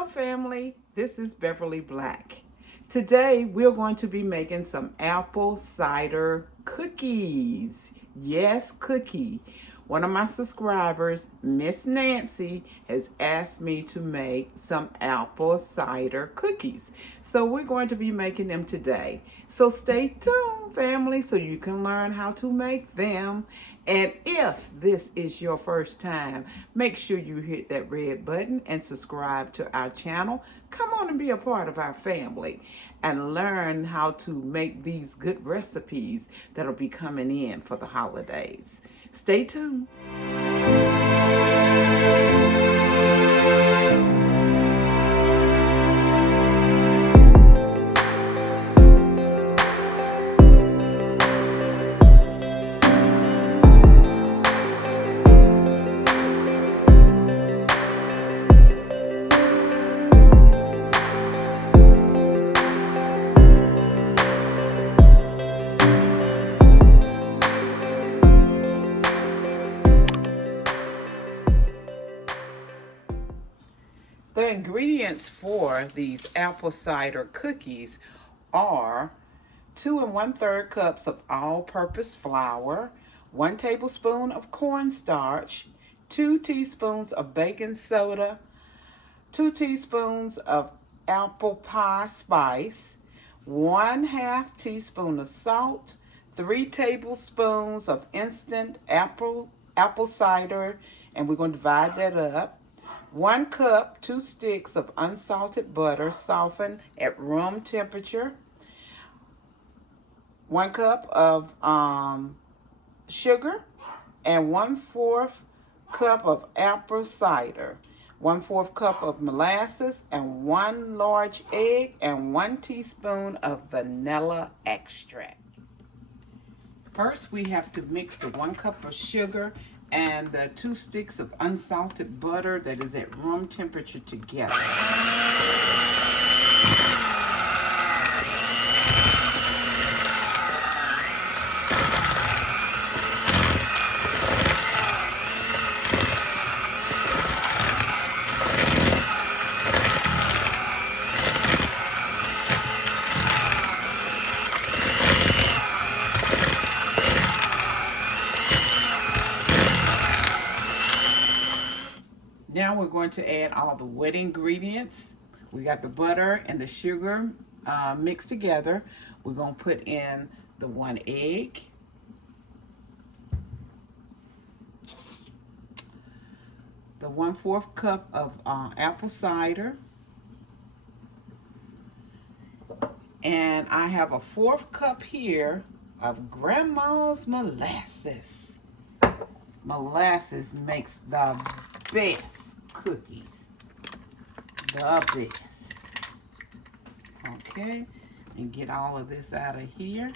Hello family, this is Beverly Black. Today we're going to be making some apple cider cookies. Yes, cookie. One of my subscribers, Miss Nancy, has asked me to make some apple cider cookies. So we're going to be making them today. So stay tuned, family, so you can learn how to make them. And if this is your first time, make sure you hit that red button and subscribe to our channel. Come on and be a part of our family and learn how to make these good recipes that'll be coming in for the holidays. Stay tuned. The ingredients for these apple cider cookies are 2 1/3 cups of all-purpose flour, 1 tablespoon of cornstarch, 2 teaspoons of baking soda, 2 teaspoons of apple pie spice, 1/2 teaspoon of salt, 3 tablespoons of instant apple cider, and we're going to divide that up. 1 cup, 2 sticks of unsalted butter softened at room temperature. 1 cup of sugar, and 1/4 cup of apple cider. 1/4 cup of molasses, and 1 large egg, and 1 teaspoon of vanilla extract. First, we have to mix the 1 cup of sugar and the 2 sticks of unsalted butter that is at room temperature together. Now we're going to add all the wet ingredients. We got the butter and the sugar mixed together. We're going to put in the 1 egg, the 1/4 cup of apple cider, and I have a 1/4 cup here of Grandma's molasses. Molasses makes the best cookies, the best. Okay, and get all of this out of here.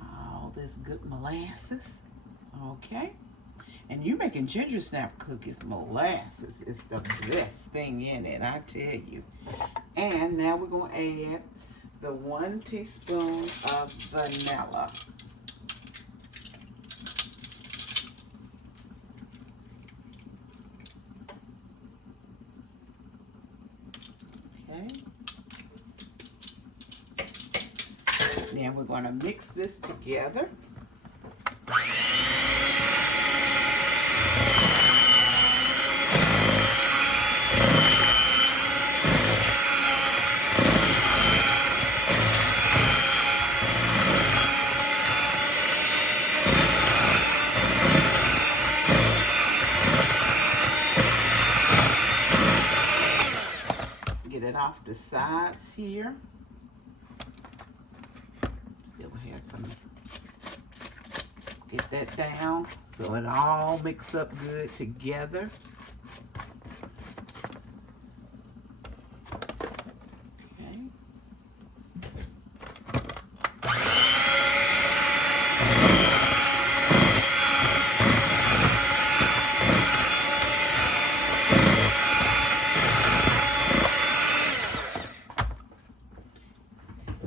All this good molasses. Okay. And you making ginger snap cookies, molasses is the best thing in it, I tell you. And now we're going to add the 1 teaspoon of vanilla. Okay. Then we're going to mix this together. Get it off the sides here. Still have some. Get that down so it all mix up good together. Okay.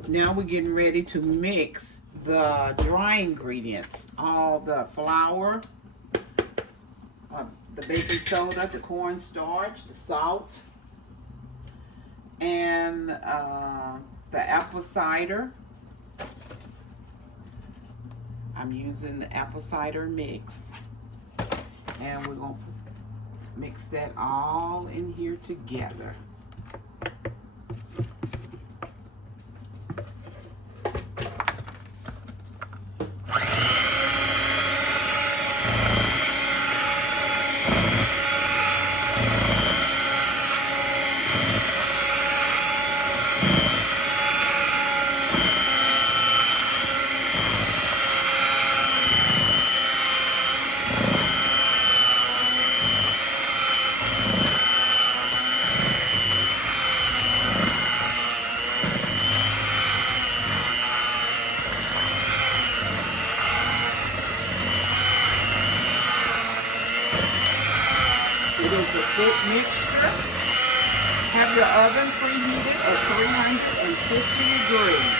Now we're getting ready to mix the dry ingredients. All the flour, the baking soda, the cornstarch, the salt, and the apple cider. I'm using the apple cider mix. And we're going to mix that all in here together. It is a thick mixture. Have your oven preheated at 350 degrees.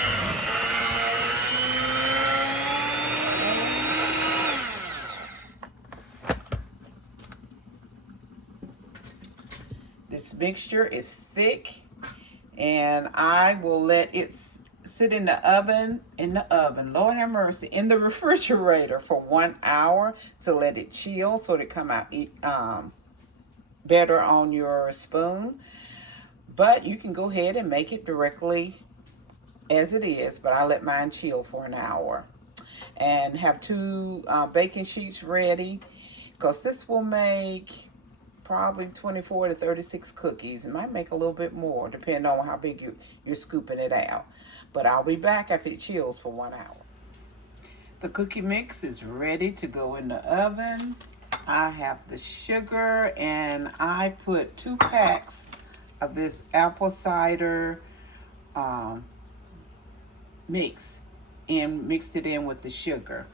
This mixture is thick, and I will let it sit in the oven, Lord have mercy, in the refrigerator for 1 hour. So let it chill so it come out better on your spoon. But you can go ahead and make it directly as it is, but I let mine chill for an hour. And have 2 baking sheets ready, because this will make probably 24 to 36 cookies. It might make a little bit more depending on how big you're scooping it out. But I'll be back after it chills for 1 hour. The cookie mix is ready to go in the oven. I have the sugar, and I put 2 packs of this apple cider mixed it in with the sugar.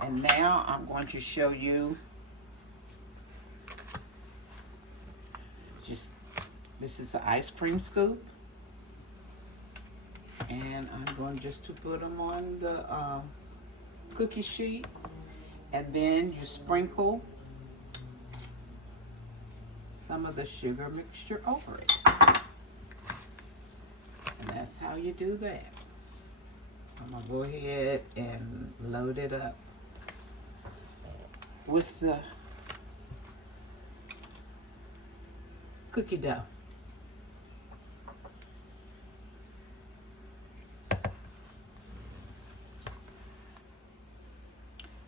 And now I'm going to show you this is an ice cream scoop, and I'm going just to put them on the cookie sheet, and then you sprinkle some of the sugar mixture over it. And that's how you do that. I'm gonna go ahead and load it up with the cookie dough.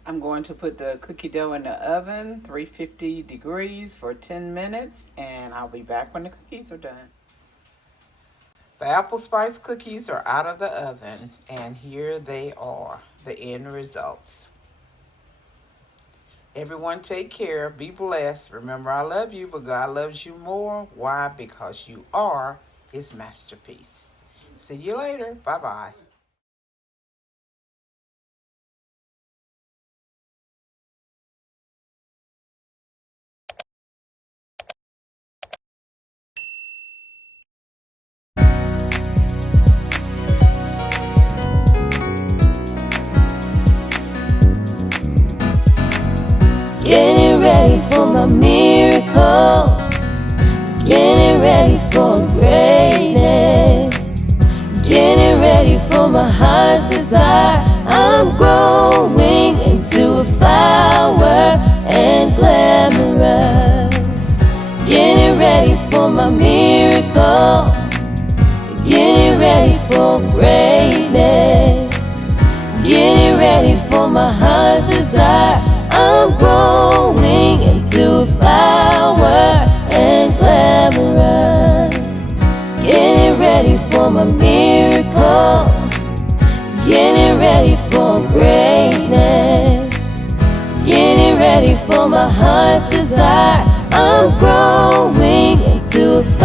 I'm going to put the cookie dough in the oven, 350 degrees for 10 minutes, and I'll be back when the cookies are done. The apple spice cookies are out of the oven, and here they are, the end results. Everyone take care, be blessed. Remember, I love you, but God loves you more. Why? Because you are His masterpiece. See you later. Bye-bye. Getting ready for my miracle, getting ready for greatness, getting ready for my heart's desire. I'm growing into a flower and glamorous. Getting ready for my miracle, getting ready for greatness, getting ready for my heart's desire. I'm growing into a flower and glamorous. Getting ready for my miracle, getting ready for greatness, getting ready for my heart's desire. I'm growing into a flower